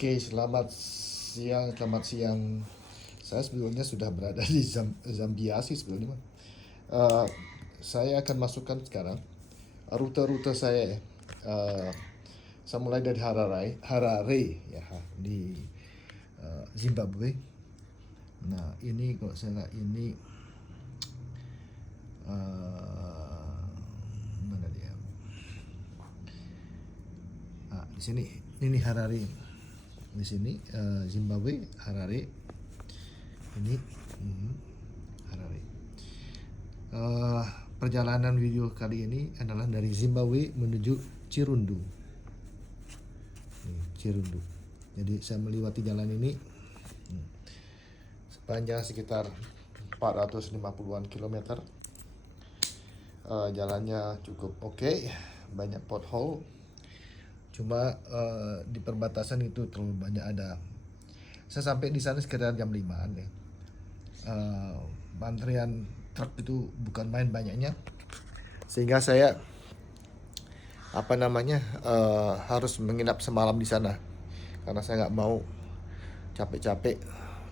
Oke, selamat siang. Saya sebelumnya sudah berada di Zambia sih sebelumnya. Eh, saya akan masukkan sekarang rute-rute saya. Eh, saya mulai dari Harare ya di Zimbabwe. Nah ini kalau saya lihat ini mana dia? Di sini ini Harare. Di sini Zimbabwe Harare ini Harare. Perjalanan video kali ini adalah dari Zimbabwe menuju Cirundu. Cirundu. Jadi saya melewati jalan ini sepanjang sekitar 450-an kilometer. Jalannya cukup oke, banyak pothole. Cuma di perbatasan itu terlalu banyak ada. Saya sampai di sana sekitar jam 5-an ya. Antrian truk itu bukan main banyaknya, sehingga saya harus menginap semalam di sana karena saya nggak mau capek-capek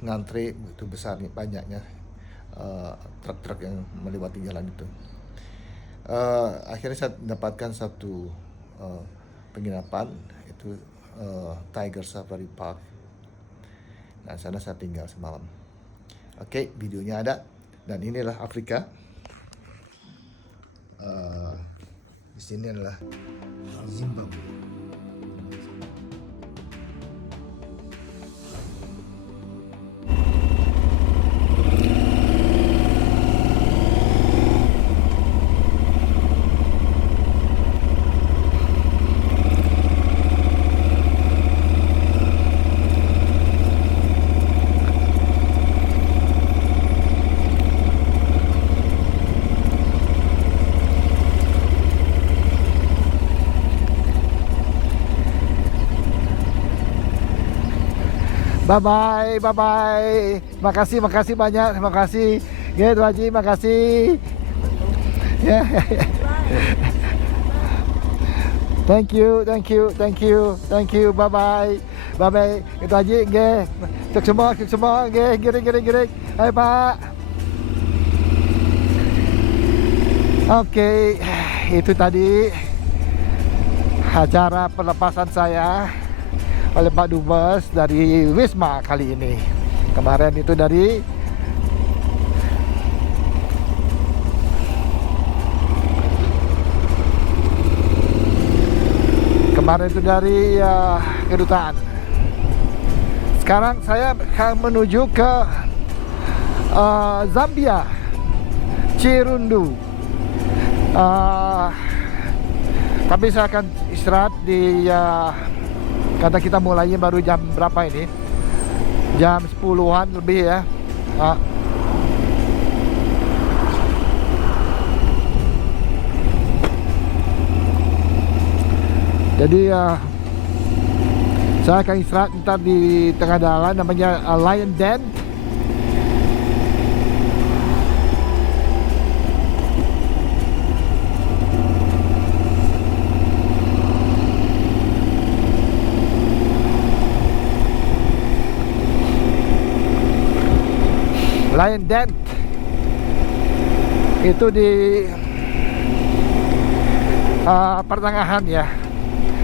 ngantri begitu besar banyaknya truk-truk yang melewati jalan itu. Akhirnya saya dapatkan satu penginapan itu Tiger Safari Park. Nah, sana saya tinggal semalam. Oke, videonya ada. Dan inilah Afrika. Di sini adalah Zimbabwe. Bye bye. Makasih banyak. Makasih. Ya, Tuan Haji, makasih. Ya. Thank you. Bye bye. Itu Haji, nggih. Cek semua, nggih, giring. Hai, Pak. Oke, itu tadi acara pelepasan saya oleh Pak Dubes dari Wisma kali ini. Kemarin itu dari kedutaan. Sekarang saya akan menuju ke Zambia, Cirundu. Tapi saya akan istirahat di kata kita mulainya baru jam berapa ini? Jam 10-an lebih ya. Jadi saya akan istirahat ntar di tengah jalan, namanya Lion Den. Lion Den itu di pertengahan ya,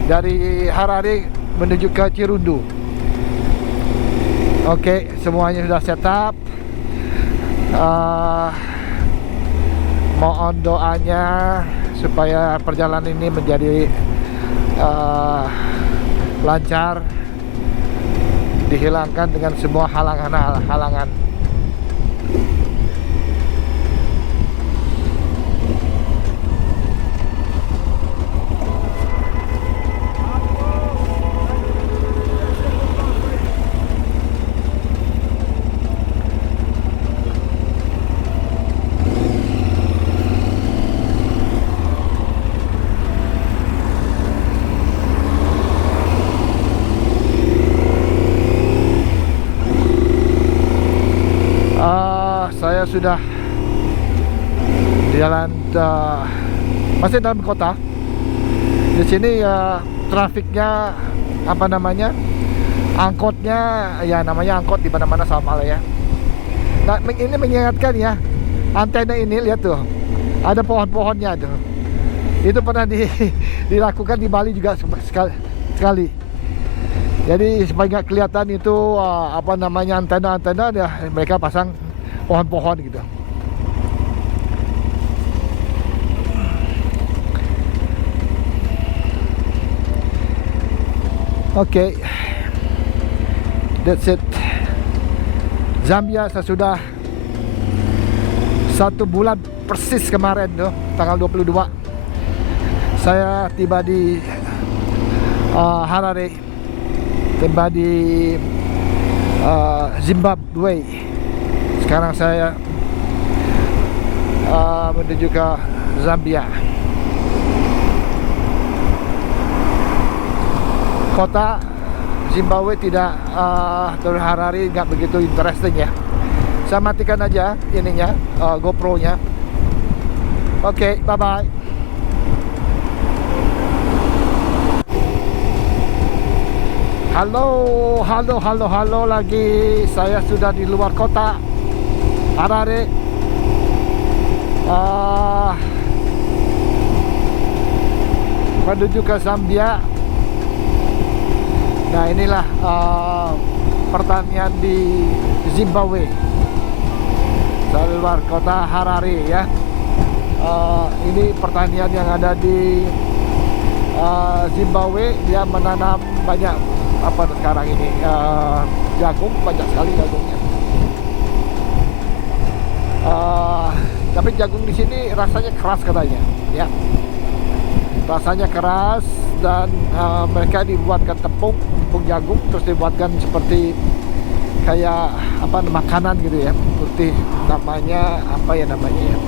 dari Harare menuju ke Cirundu. Oke, semuanya sudah setup. Mohon doanya supaya perjalanan ini menjadi lancar, dihilangkan dengan semua halangan. Saya sudah di jalan masih dalam kota. Di sini ya trafiknya angkotnya ya, namanya angkot di mana-mana sama lah ya. Nah, ini mengingatkan ya, antena ini lihat tuh, ada pohon-pohonnya tuh. Itu pernah dilakukan di Bali juga sekali. Jadi supaya nggak kelihatan itu apa namanya, antena-antena ya, mereka pasang pohon-pohon gitu. Oke, that's it. Zambia sesudah 1 bulan persis kemarin tuh, tanggal 22 saya tiba di Harare, tiba di Zimbabwe. Sekarang saya menuju ke Zambia. Kota Zimbabwe tidak Harare nggak begitu interesting ya. Saya matikan aja ininya, GoPro-nya. Oke, bye-bye. Halo lagi. Saya sudah di luar kota Harare. Menuju ke Zambia. Nah, inilah pertanian di Zimbabwe, dari luar kota Harare ya. Ini pertanian yang ada di Zimbabwe. Dia menanam banyak apa sekarang ini, jagung, banyak sekali jagungnya. Tapi jagung di sini rasanya keras katanya ya, rasanya keras. Dan mereka dibuatkan tepung jagung, terus dibuatkan seperti kayak apa, makanan gitu ya, putih, namanya apa ya namanya ya.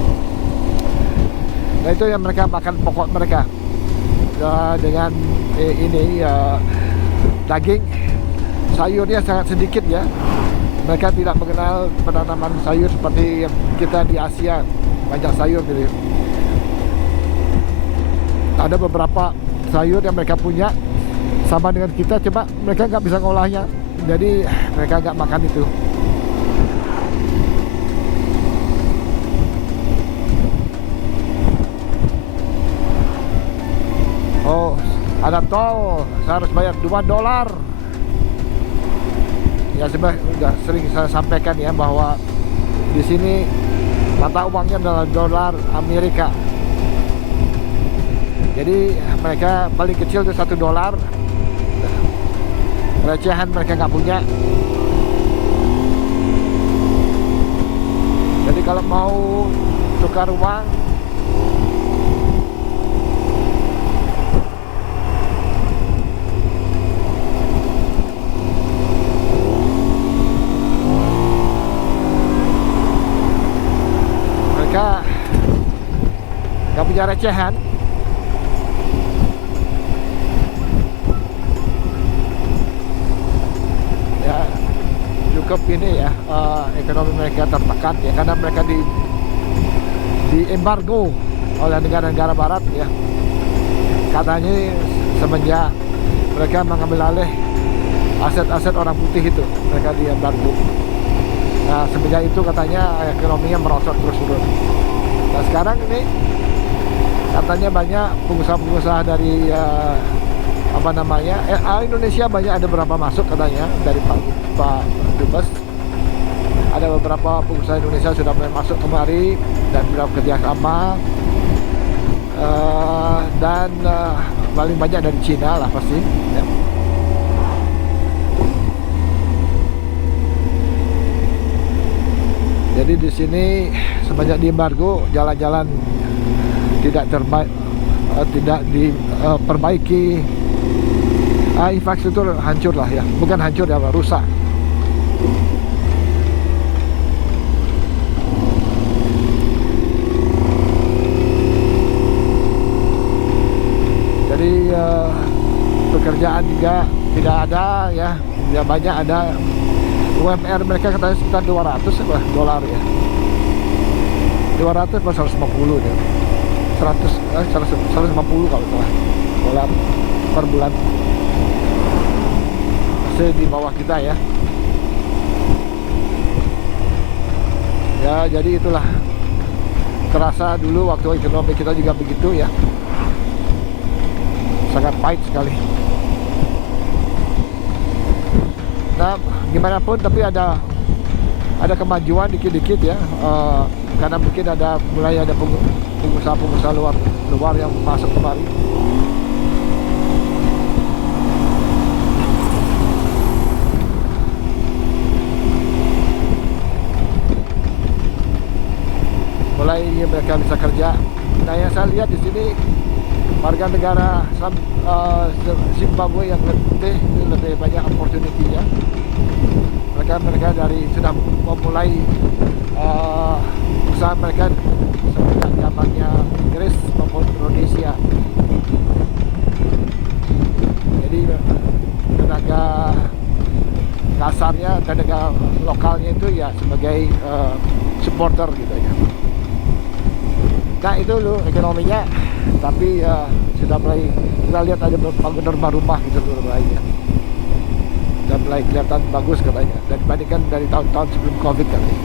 Nah, itu yang mereka makan pokok mereka dengan ini daging. Sayurnya sangat sedikit ya. Mereka tidak mengenal penanaman sayur seperti kita di Asia, banyak sayur gitu ya. Ada beberapa sayur yang mereka punya sama dengan kita, coba mereka nggak bisa ngolahnya, jadi mereka nggak makan itu. Oh, ada tol, saya harus bayar $2. Ya, sebenarnya sudah sering saya sampaikan ya, bahwa di sini mata uangnya adalah dolar Amerika. Jadi mereka paling kecil itu $1. Recehan mereka nggak punya. Jadi kalau mau tukar uang, mereka nggak punya recehan. Cukup ini ya, ekonomi mereka tertekan ya, karena mereka di embargo oleh negara-negara barat ya. Katanya semenjak mereka mengambil alih aset-aset orang putih itu, mereka di embargo. Nah, semenjak itu katanya ekonominya merosot terus turun. Nah, sekarang ini katanya banyak pengusaha-pengusaha dari apa namanya, Indonesia banyak, ada beberapa masuk katanya dari Pak Dubes. Ada beberapa pengusaha Indonesia sudah mulai masuk kemari dan sudah bekerja sama, dan paling banyak dari Cina lah pasti ya. Jadi di sini semenjak di embargo, jalan-jalan tidak diperbaiki. Infrastruktur hancur lah ya, bukan hancur ya, rusak. Jadi pekerjaan juga tidak ada ya, ya banyak ada. UMR mereka katanya sekitar $200 ya, 200 atau 150 ya, 150 kalau salah $150 per bulan. masih di bawah kita ya. Ya, jadi itulah, terasa dulu waktu ekonomi kita juga begitu ya, sangat pahit sekali. Nah, gimana pun tapi ada kemajuan dikit-dikit ya, karena mungkin mulai ada pengusaha-pengusaha luar yang masuk kemari. Mulai mereka bisa kerja. Nah, yang saya lihat di sini warga negara Zimbabwe yang lebih banyak opportunity-nya. Mereka dari sudah memulai usaha mereka semenjak zamannya Inggris maupun Indonesia. Jadi tenaga kasarnya, tenaga lokalnya itu ya sebagai supporter gitu ya. Nah, itu dulu ekonominya, tapi sudah mulai kita lihat ada bangunan rumah gitu mulai ya. Dan mulai kelihatan bagus katanya, dan dibandingkan dari tahun-tahun sebelum Covid katanya.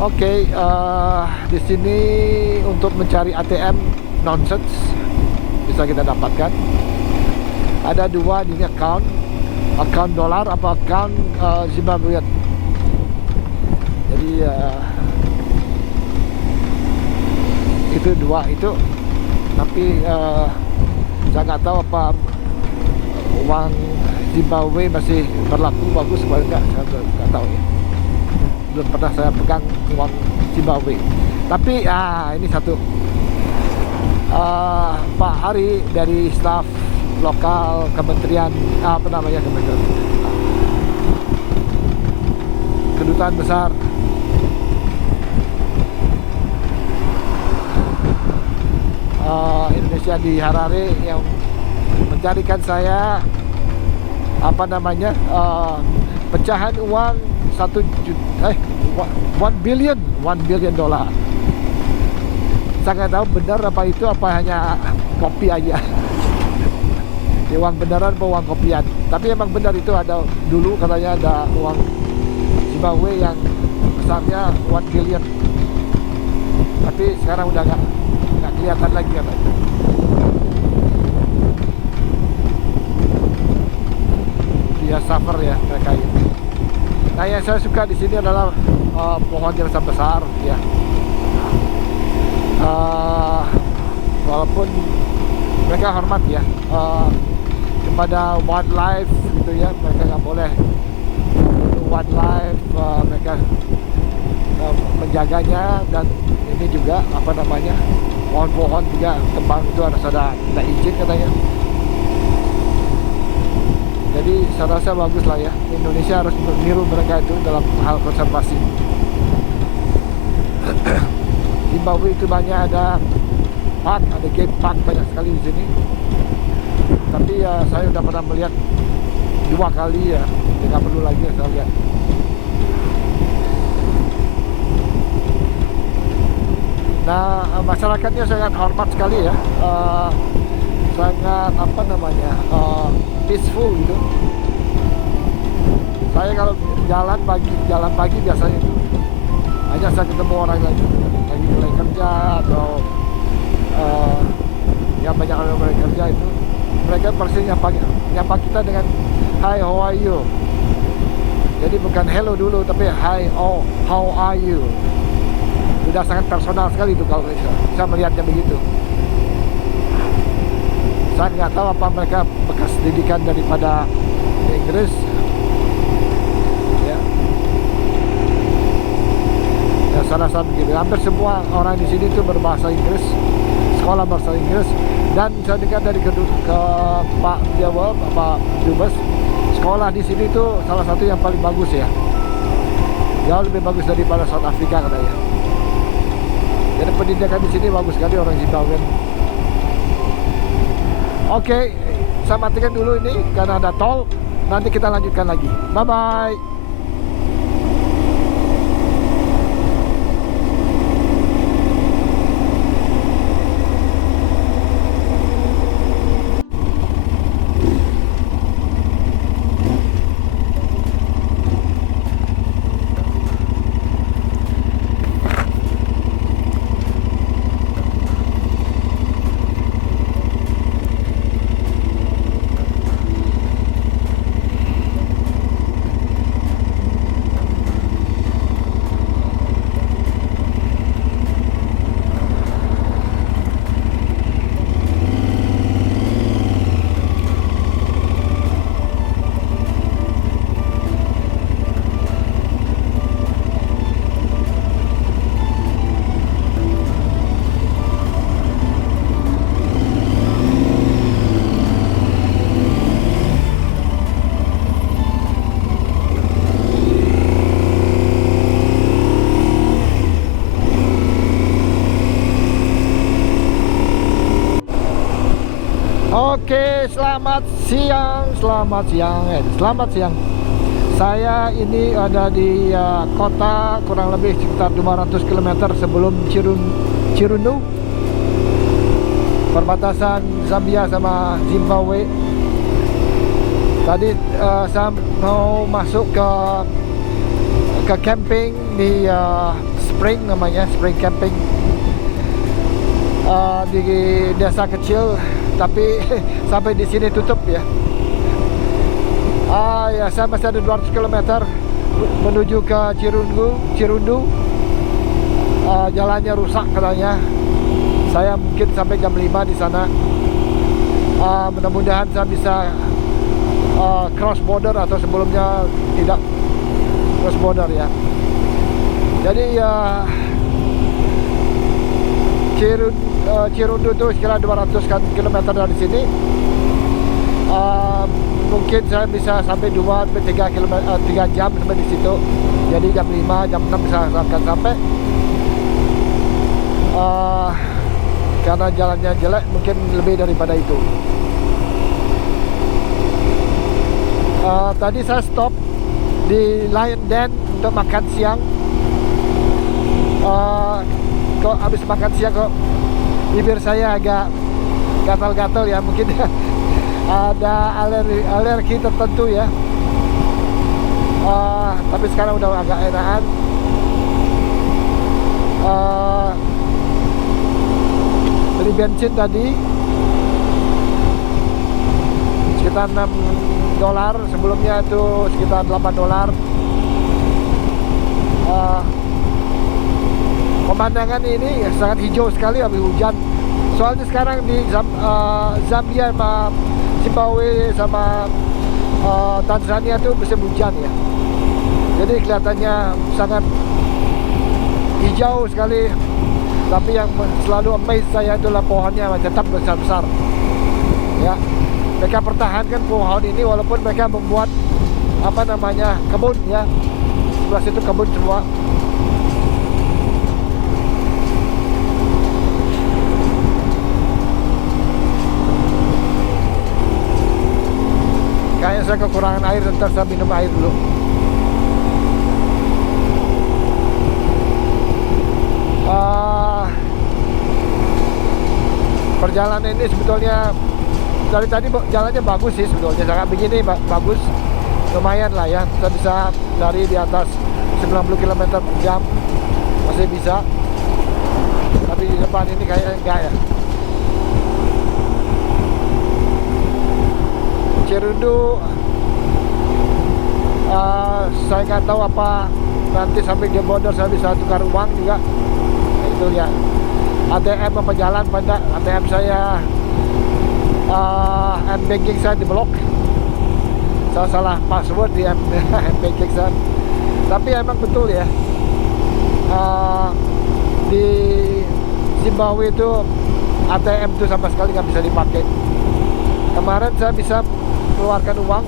Oke, di sini untuk mencari ATM nonsense bisa kita dapatkan. Ada dua di account dolar apa account Zimbabwe. Jadi itu dua itu, tapi saya nggak tahu apa uang Zimbabwe masih berlaku bagus atau enggak, saya nggak tahu ya. Belum pernah saya pegang uang Zimbabwe. Tapi ini satu, Pak Ari dari staf lokal kementerian kedutaan besar Indonesia di Harare yang mencarikan saya pecahan uang 1 billion dolar. Saya nggak tahu benar apa itu, apa hanya kopi aja. Uang beneran apa uang kopian. Tapi emang benar itu ada, dulu katanya ada uang Zimbabwe yang besarnya 1 billion. Tapi sekarang udah nggak kelihatan lagi katanya. Dia suffer ya mereka ini. Nah, yang saya suka di sini adalah pohon yang sangat besar ya. Walaupun mereka hormat ya kepada wildlife gitu ya, mereka nggak boleh wildlife, mereka menjaganya. Dan ini juga pohon-pohon juga tembang itu harus ada izin katanya. Jadi saya rasa bagus lah ya, Indonesia harus meniru mereka itu dalam hal konservasi. Zimbabwe itu banyak ada park, ada game park banyak sekali di sini. Tapi ya saya udah pernah melihat 2 kali ya, tidak perlu lagi saya lihat. Nah, masyarakatnya sangat hormat sekali ya, sangat peaceful gitu. Saya kalau jalan pagi biasanya itu hanya saya ketemu orang lagi mulai kerja atau yang banyak orang mulai kerja itu, mereka pasti nyapa kita dengan hi, how are you. Jadi bukan hello dulu, tapi hi, oh, how are you. Sudah sangat personal sekali itu kalau saya melihatnya begitu. Saya nggak tahu apa mereka bekas didikan daripada Inggris ya. Ya, saya rasa begitu. Hampir semua orang di sini itu berbahasa Inggris, sekolah bahasa Inggris. Dan saya dengar dari ke Pak Jawa, Pak Dubes, sekolah di sini itu salah satu yang paling bagus ya. Jauh lebih bagus daripada South Africa katanya. Jadi pendidikan di sini bagus sekali orang Zimbabwe. Oke, saya matikan dulu ini karena ada tol. Nanti kita lanjutkan lagi. Bye bye. Selamat siang. Selamat siang. Saya ini ada di kota kurang lebih sekitar 200 km sebelum Chirundu, perbatasan Zambia sama Zimbabwe. Tadi saya mau masuk ke camping di Spring, namanya Spring Camping, di desa kecil, tapi sampai di sini tutup ya. Ya, saya masih ada 200 km menuju ke Chirundu. Jalannya rusak katanya. Saya mungkin sampai jam 5 di sana. Mudah-mudahan saya bisa cross border, atau sebelumnya tidak cross border ya. Jadi Chirundu itu sekitar 200 km dari sini. Mungkin saya bisa sampai 2-3 jam sampai di situ. Jadi jam 5, jam 6 bisa akan sampai. Karena jalannya jelek, mungkin lebih daripada itu. Tadi saya stop di Lion Den untuk makan siang. Kok habis makan siang kok bibir saya agak gatal-gatal ya, mungkin ada alergi tertentu ya. Tapi sekarang udah agak enakan. Beli bensin tadi sekitar $6, sebelumnya itu sekitar $8. Pemandangan ini sangat hijau sekali habis hujan. Soalnya sekarang di Zambia sama Zimbabwe sama Tanzania itu musim hujan ya. Jadi kelihatannya sangat hijau sekali. Tapi yang selalu amaze saya itulah pohonnya tetap besar-besar ya. Mereka pertahankan pohon ini walaupun mereka membuat kebun ya. Sebelah situ kebun semua. Kayaknya saya kekurangan air, ntar saya minum air dulu. Perjalanan ini sebetulnya dari tadi jalannya bagus sih sebetulnya. Sangat begini bagus, lumayan lah ya. Kita bisa dari di atas 90 km per jam masih bisa. Tapi di depan ini kayaknya enggak ya. Chirundu, saya nggak tahu apa nanti sampai di border saya bisa tukar uang juga. Itu ya. ATM apa jalan pada ATM saya, M-banking saya diblok. Saya salah password di M-banking saya. Tapi emang betul ya, di Zimbabwe itu ATM itu sama sekali nggak bisa dipakai. Kemarin saya bisa keluarkan uang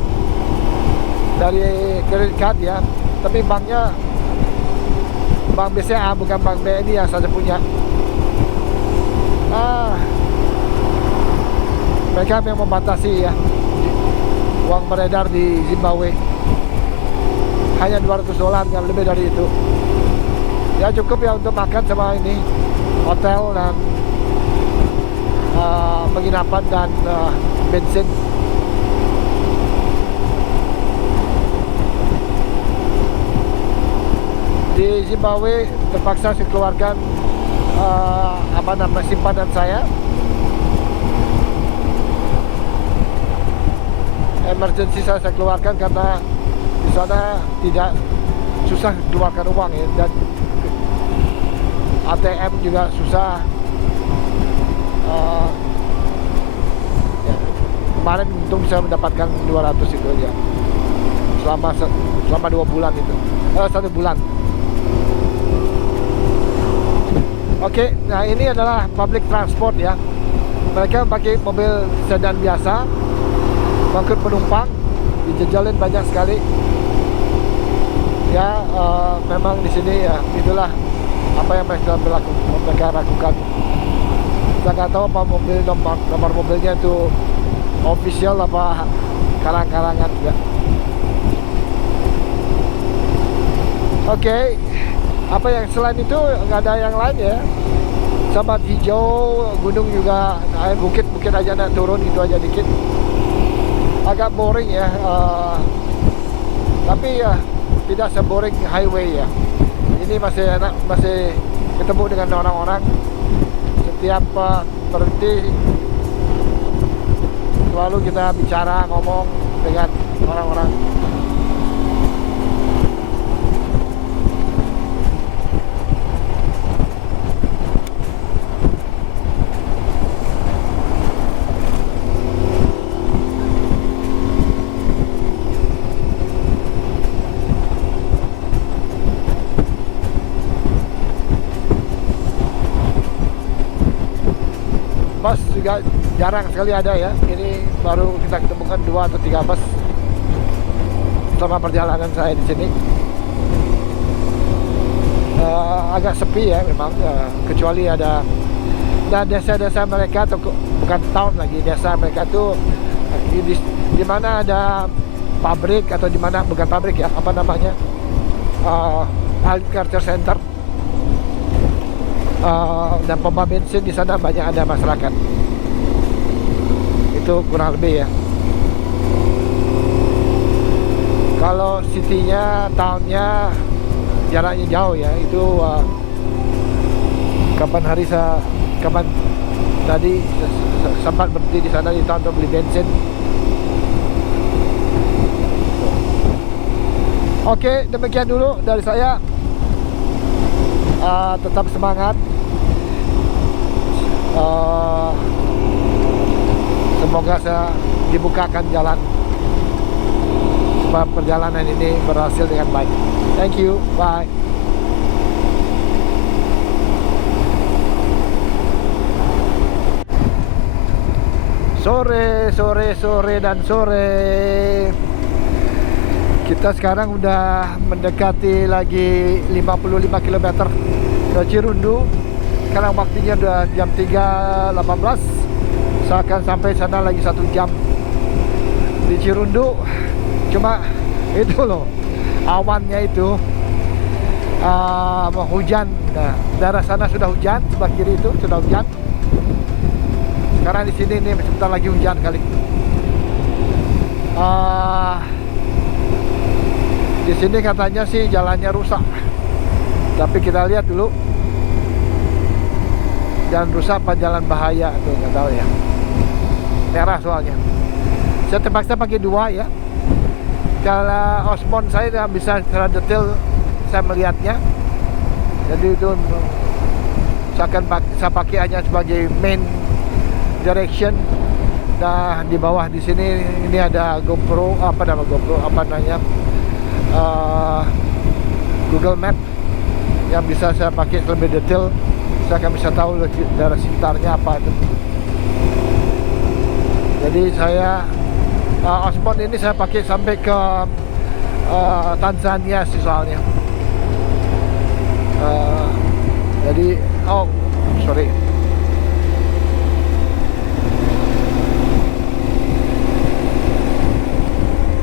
dari credit card ya, tapi banknya bank BCA bukan bank BNI yang saya punya. Mereka yang membatasi ya uang beredar di Zimbabwe, hanya $200, nggak lebih dari itu. Ya cukup ya untuk makan sama ini hotel dan penginapan dan bensin. Di Zimbabwe terpaksa saya keluarkan simpanan saya, emergency saya keluarkan karena di sana tidak susah keluarkan uang ya, dan ATM juga susah. Ya, kemarin untung saya mendapatkan 200 itu ya, selama 2 bulan itu, 1 bulan. Oke, nah ini adalah public transport ya. Mereka pakai mobil sedan biasa, mengangkut penumpang, dijejalin banyak sekali. Ya, memang di sini ya itulah apa yang mereka lakukan. Saya nggak tahu apa nomor mobilnya itu official apa karang-karangan juga. Oke, apa yang selain itu nggak ada yang lain ya. Sahabat hijau, gunung juga, bukit-bukit aja nak turun itu aja dikit. Agak boring ya, tapi ya tidak seboring highway ya. Ini masih enak, masih ketemu dengan orang-orang. Setiap berhenti selalu kita bicara, ngomong dengan orang-orang. Bus juga jarang sekali ada ya. Ini baru kita ketemukan 2 atau 3 bus selama perjalanan saya di sini. Agak sepi ya memang, kecuali ada desa-desa mereka, atau bukan town lagi, desa mereka tuh di mana ada pabrik, atau di mana bukan pabrik ya, apa namanya, agriculture center. Dan pompa bensin di sana banyak ada masyarakat. Itu kurang lebih ya. Kalau city-nya, town-nya jaraknya jauh ya. Itu kapan tadi sempat berhenti di sana di town untuk beli bensin. Oke, demikian dulu dari saya. Tetap semangat. Semoga saya dibukakan jalan supaya perjalanan ini berhasil dengan baik. Thank you, bye. Sore dan sore. Kita sekarang udah mendekati lagi 55 km ke Cirundu. Sekarang waktunya udah jam 3.18. Saya akan sampai sana lagi 1 jam di Cirundu. Cuma itu loh, awannya itu hujan. Nah, daerah sana sudah hujan, sebelah kiri itu sudah hujan. Sekarang di sini nih sebentar lagi hujan kali. Di sini katanya sih jalannya rusak, tapi kita lihat dulu. Jalan rusak apa jalan bahaya tuh nggak tahu ya. Merah soalnya. Saya terpaksa pakai 2 ya. Kalau Osmond saya tidak bisa secara detail saya melihatnya. Jadi itu saya pakai hanya sebagai main direction. Nah, di bawah di sini ini ada GoPro, apa namanya? Google Map yang bisa saya pakai lebih detail. Saya akan bisa tahu daerah sekitarnya apa itu. Jadi saya Osmond ini saya pakai sampai ke Tanzania sih soalnya. Jadi sorry.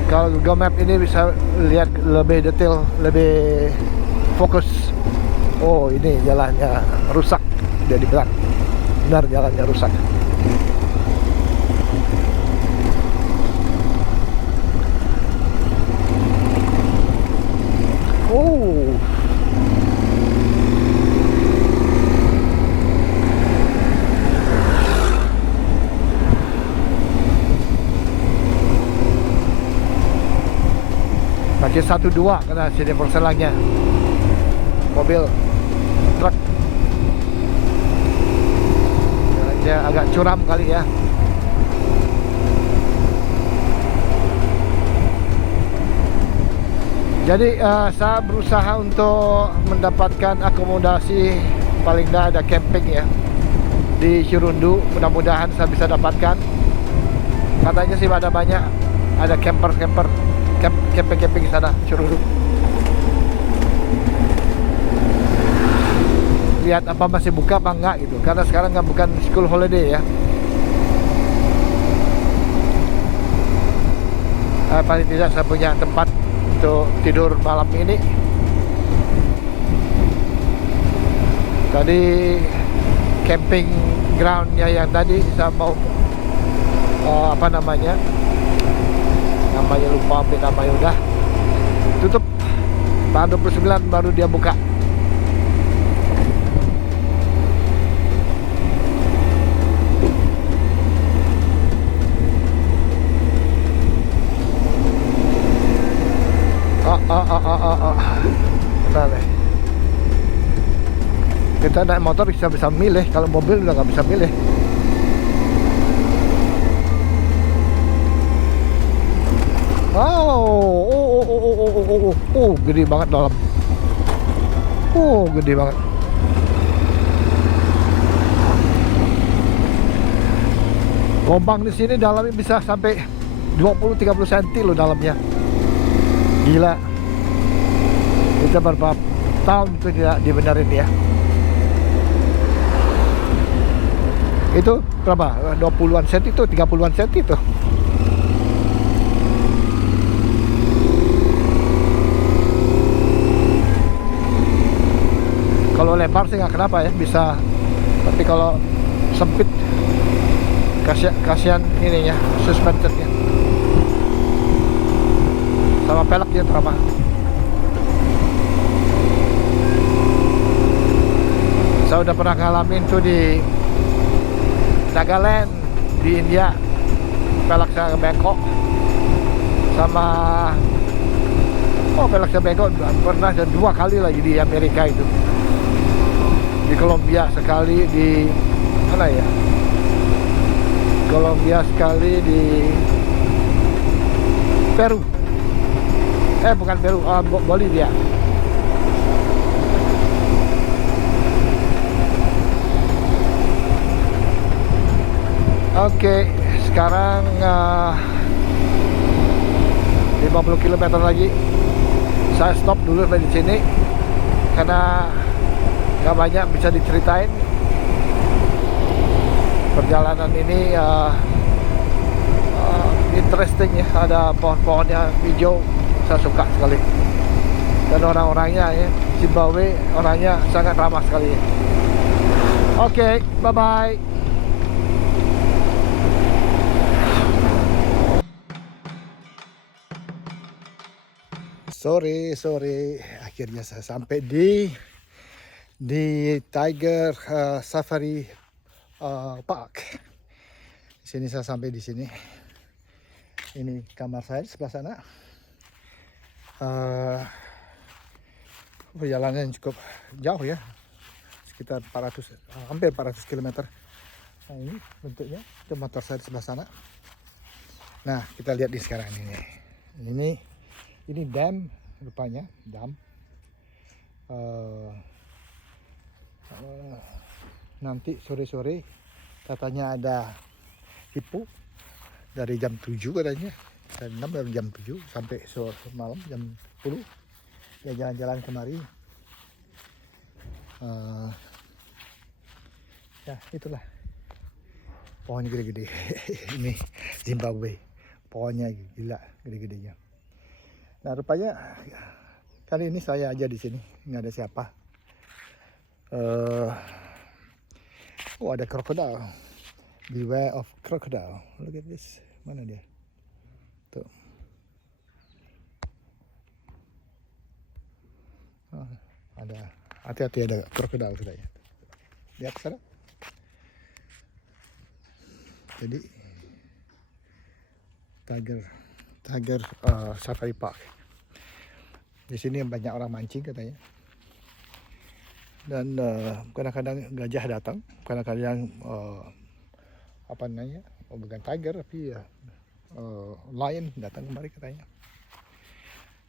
Kalau Google Map ini bisa lihat lebih detail, lebih fokus. Oh, ini jalannya rusak. Dia dibilang benar jalannya rusak. Oh, pakai 1-2 karena sini perselangnya mobil truk. Jalannya agak curam kali ya. Jadi saya berusaha untuk mendapatkan akomodasi, paling tidak ada camping ya di Cirundu. Mudah-mudahan saya bisa dapatkan. Katanya sih ada banyak, ada camping di sana Cirundu. Lihat apa masih buka apa enggak gitu, karena sekarang nggak bukan school holiday ya. paling tidak saya punya tempat untuk tidur malam ini. Tadi camping groundnya yang tadi saya mau apa namanya lupa ambil namanya, udah tutup. Tanggal 29 baru dia buka. Bentar deh. Kita naik motor bisa milih, kalau mobil udah nggak bisa milih. Wow, gede banget dalam. Gede banget. Lubang di sini dalamnya bisa sampai 20-30 cm loh dalamnya. Gila. Kita berapa tahun itu tidak dibenerin ya. Itu berapa? 20-an cm itu, 30-an cm itu. Kalau lebar sih nggak kenapa ya, bisa. Tapi kalau sempit, kasihan ininya, suspensionnya sama peleknya terama. Saya udah pernah ngalamin tuh di Nagaland di India, pelek saya bengkok sama pelek saya bengkok pernah 2 kali lagi di Amerika itu. Di Kolombia sekali, di mana ya? Kolombia sekali, di Peru. Bukan Peru, Bolivia. Oke, sekarang 50 km lagi. Saya stop dulu di sini karena nggak banyak bisa diceritain. Perjalanan ini interesting ya, ada pohon-pohonnya hijau, saya suka sekali. Dan orang-orangnya ya, Zimbabwe orangnya sangat ramah sekali. Oke, bye-bye. Sorry, akhirnya saya sampai di Tiger Safari Park. Sini saya sampai di sini. Ini kamar saya di sebelah sana. Perjalanan cukup jauh ya, sekitar 400, hampir 400 km. Nah ini bentuknya, itu motor saya di sebelah sana. Nah kita lihat di sekarang ini dam, rupanya dam. Nanti sore-sore katanya ada hipo dari jam 7 katanya, dari 6 dari jam 7 sampai sore malam jam 10 ya, jalan-jalan kemari. Ya itulah, pohonnya gede-gede. Ini Zimbabwe, pohonnya gila gede-gedenya. Nah rupanya kali ini saya aja di sini, nggak ada siapa. Ada krokodil. Beware of crocodile. Look at this. Mana dia? Tuh. Ada. Hati-hati, ada krokodil katanya. Lihat sana. Jadi Tiger Safari Park. Di sini banyak orang mancing katanya. Dan kadang-kadang gajah datang, kadang-kadang apa namanya, bukan tiger tapi ya lion datang kemari katanya.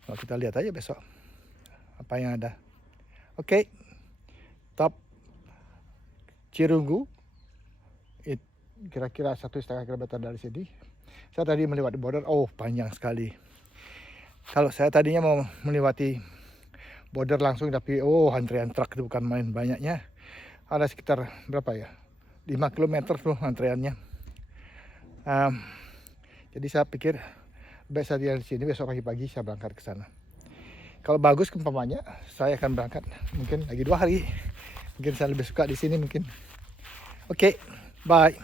Nah, kita lihat aja besok apa yang ada. Oke, top Cirunggu, kira-kira 1,5 km dari sini. Saya tadi melewati border, panjang sekali. Kalau saya tadinya mau melewati border langsung, tapi antrian truk itu bukan main banyaknya. Ada sekitar berapa ya, 5 km tuh antriannya. Jadi saya pikir Besok dia di sini, besok pagi-pagi saya berangkat ke sana. Kalau bagus umpamanya, saya akan berangkat mungkin lagi 2 hari. Mungkin saya lebih suka di sini mungkin. Oke, bye.